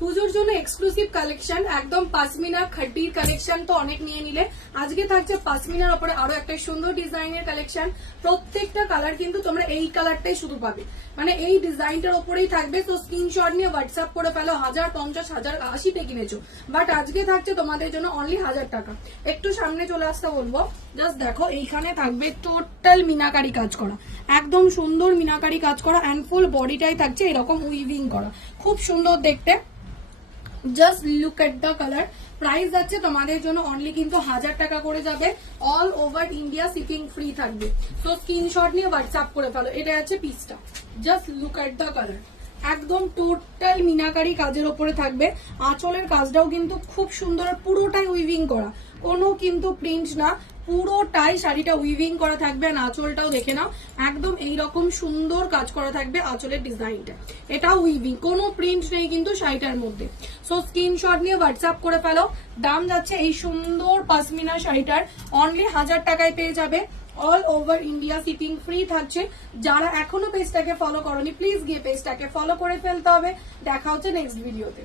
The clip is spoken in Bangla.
পুজোর জন্য এক্সক্লুসিভ কালেকশন, একদম পাশমিনা খাড্ডির কালেকশন তো অনেক নিয়ে নিলে, আজকে থাকছে পাশমিনার উপরে আরো একটা সুন্দর ডিজাইনের কালেকশন। প্রত্যেকটা কালার কিন্তু তোমরা এই কালারটাই শুধু পাবে, মানে এই ডিজাইনটার উপরেই থাকবে। তো স্ক্রিনশট নিয়ে হোয়াটসঅ্যাপ করে ফেলো। 1050, 1080 কিনেছো, বাট আজকে থাকছে তোমাদের জন্য অনলি 1000 টাকা। একটু সামনে চলে আসতে বলবো। জাস্ট দেখো, এইখানে থাকবে টোটাল মিনাকারি কাজ করা, একদম সুন্দর মিনাকারি কাজ করা, অ্যান্ড ফুল বডিটাই থাকছে এরকম উইভিং করা, খুব সুন্দর দেখতে। Just look at the colour. Price যাচ্ছে তোমাদের জন্য অনলি কিন্তু 1000 টাকা করে যাবে। All over India shipping free থাকবে। তো স্ক্রিনশট নিয়ে হোয়াটসঅ্যাপ করে ফেলো। এটা আছে পিসটা, just look at the colour. একদম টোটাল মিনাকারি কাজের ওপরে থাকবে। আঁচলের কাজটাও কিন্তু খুব সুন্দর, পুরোটাই উইভিং করা, কোনো কিন্তু প্রিন্ট না, পুরোটাই শাড়িটা উইভিং করা থাকবে। আর আঁচলটাও দেখে নাও, একদম এইরকম সুন্দর কাজ করা থাকবে আঁচলের ডিজাইনটা। এটাও উইভিং, কোনো প্রিন্ট নেই কিন্তু শাড়িটার মধ্যে। সো স্ক্রিনশট নিয়ে হোয়াটসঅ্যাপ করে ফেলো। দাম যাচ্ছে এই সুন্দর পাশমিনা শাড়িটার অনলি 1000 টাকায় পেয়ে যাবে। All over India shipping free থাকছে। যারা এখনো পেজটাকে ফলো করোনি, প্লিজ গিয়ে পেজটাকে ফলো করে ফেলতে হবে। দেখা হচ্ছে নেক্সট ভিডিওতে।